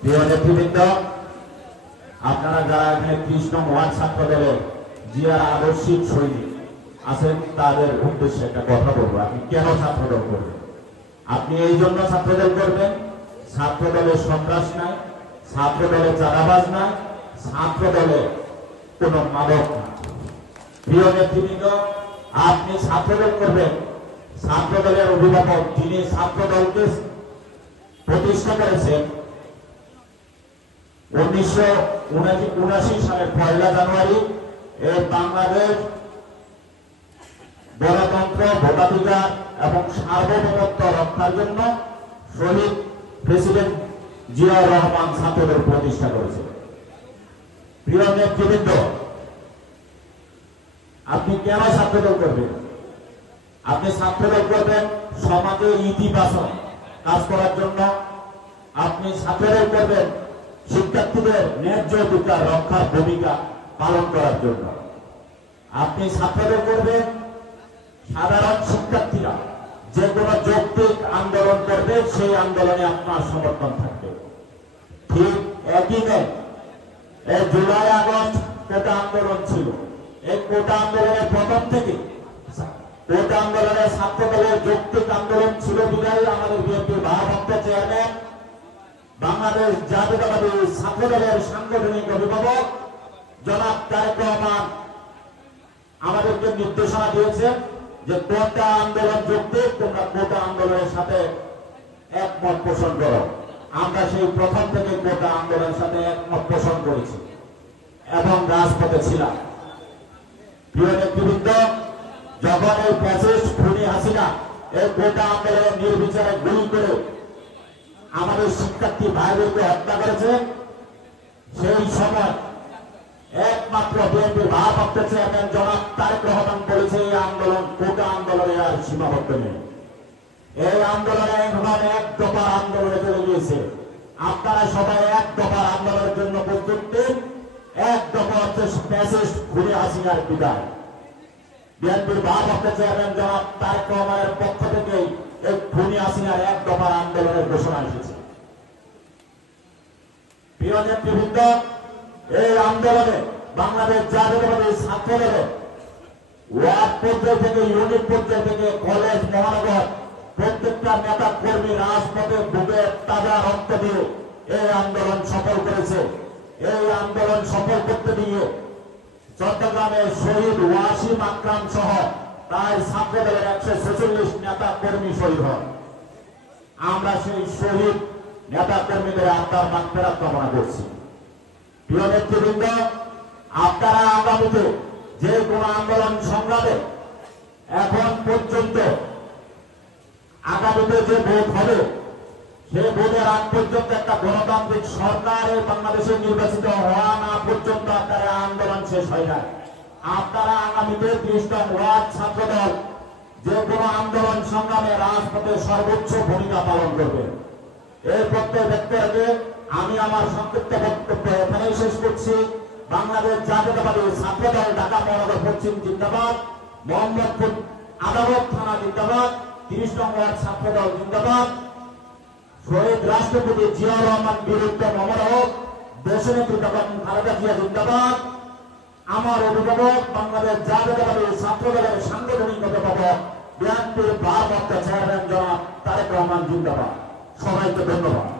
প্রিয় নেতৃবৃন্দ, আপনারা যারা এখানে কৃষ্ণ মহান ছাত্র দলের জিয়ার আদর্শিক সৈনিক, আছেন, তাদের উদ্দেশ্যে একটা কথা বলব। আপনি কেন ছাত্র দল করবেন? আপনি এই জন্য ছাত্র দল করবেন? ছাত্র দলের সন্ত্রাস নাই, ছাত্র দলের চাঁদাবাজ নাই, ছাত্র দলে কোন মাদক নাই। প্রিয় নেতৃবৃন্দ, আপনি ছাত্র দল করবেন? ছাত্র দলের অভিভাবক যিনি ছাত্র দলকে প্রতিষ্ঠা করেছেন উনিশশো উনাশি সালের পয়লা জানুয়ারি বাংলাদেশ গণতন্ত্র, ভোটাধিকার এবং সার্বভৌমত্ব রক্ষার জন্য শহীদ প্রেসিডেন্ট জিয়াউর রহমান ছাত্রদের প্রতিষ্ঠা করেছে। প্রিয় নেতৃবৃন্দ, আপনি কেন ছাত্রদল করবেন? আপনি ছাত্রদল করবেন সমাজে ইতিবাচক কাজ করার জন্য। আপনি ছাত্রদল করবেন শিক্ষার্থীদের ন্যায্য অধিকার রক্ষার ভূমিকা পালন করার জন্য। আপনি ছাত্রদল করবেন, সাধারণ শিক্ষার্থীরা যে কোনো যৌক্তিক আন্দোলন করবে, সেই আন্দোলনে আপনার সমর্থন থাকবে। ঠিক একই নেই এই জুলাই, আগস্ট কোটা আন্দোলন ছিল। এই কোটা আন্দোলনের প্রথম থেকে কোটা আন্দোলনের ছাত্র দলের যৌক্তিক আন্দোলন ছিল বিদায় আমাদের বিএনপির ভারপ্রাপ্ত চেয়ারম্যান বাংলাদেশ জাতীয়তাবাদী ছাত্র দলের সাংগঠনিক অভিভাবক জনাব তারেক রহমান আমাদেরকে নির্দেশনা দিয়েছেন যে কোটা আন্দোলন যুক্তি তোমরা কোটা আন্দোলনের সাথে একমত পোষণ করো। আমরা সেই প্রথম থেকে কোটা আন্দোলনের সাথে একমত পোষণ করেছি এবং রাজপথে ছিলাম। প্রিয় নেতৃবৃন্দ, যখন এই প্যাসেজ খুনি হাসিনা এই কোটা আন্দোলনের নির্বিচারে গুলি করে আমাদের শিক্ষার্থী ভাইদেরকে হত্যা করেছে। সেই সময় একমাত্র বিএনপির ভারপ্রাপ্ত চেয়ারম্যান জনাব তারেক রহমান বলেছে, এই আন্দোলন কোটা আন্দোলনে আর সীমাবদ্ধ নেই। এই আন্দোলনে এখন এক দফার আন্দোলনে চলে গিয়েছে। আপনারা সবাই এক দফার আন্দোলনের জন্য প্রস্তুত দিন এক দফা হচ্ছে প্যাসেজ ঘুরে হাসিনার বিদায়। বিএনপির ভারপ্রাপ্ত চেয়ারম্যান জনাব তারেক রহমানের পক্ষ থেকে এই খুনি হাসিনার এক দফার আন্দোলনের ঘোষণা এসেছে। প্রিয় নেতৃবৃন্দ, এই আন্দোলনে বাংলাদেশ জাতীয়তাবাদী ছাত্র ওয়ার্ড পর্যায় থেকে, ইউনিট পর্যায় থেকে, কলেজ, মহানগর, প্রত্যেকটা নেতা কর্মী রাজপথে বুকে তাজা রক্ত দিয়ে এই আন্দোলন সফল করেছে। এই আন্দোলন সফল করতে দিয়ে চট্টগ্রামের শহীদ ওয়াসিম আকরাম সহ তার ছাত্র দলের একশো ছেচল্লিশ নেতা কর্মী শহীদ হন। আমরা সেই শহীদ নেতা কর্মীদের আত্মার মাত্রা কামনা করছি। প্রিয় নেতৃবৃন্দ, আপনারা আগামীতে যে কোন আন্দোলন সংগ্রামে এখন পর্যন্ত আগামীতে যে ভোট হবে, সে ভোটের আগ পর্যন্ত একটা গণতান্ত্রিক সরকার বাংলাদেশে নির্বাচিত হওয়া না পর্যন্ত আপনারা আন্দোলন শেষ হয় না আপনারা আগামীতে খ্রিস্টান ওয়ার্ড ছাত্র দল যে কোনো আন্দোলন সংগ্রামে রাজপথে সর্বোচ্চ ভূমিকা পালন করবে। এই প্রত্যেক ব্যক্তিকে আমি আমার সংক্ষিপ্ত বক্তব্য এখানেই শেষ করছি। বাংলাদেশ জাতীয়তাবাদী ছাত্র দল ঢাকা মহানগর পশ্চিম জিন্দাবাদ, মোহাম্মদপুর আদালত থানা জিন্দাবাদ, তিরিশ নং ওয়ার্ড ছাত্র দল জিন্দাবাদ। শহীদ রাষ্ট্রপতি জিয়াউর রহমান বিরুদ্ধে মমরহ দেশনেত্রী তখন খালেদা জিয়া জিন্দাবাদ। আমার অভিভাবক, বাংলাদেশ জাতীয়তাবাদী ছাত্র দলের সাংগঠনিক অভিভাবক বিএনপির ভারপ্রাপ্ত চেয়ারম্যান জনাব তারেক রহমান, জিন্দাবাদ। সবাইকে ধন্যবাদ।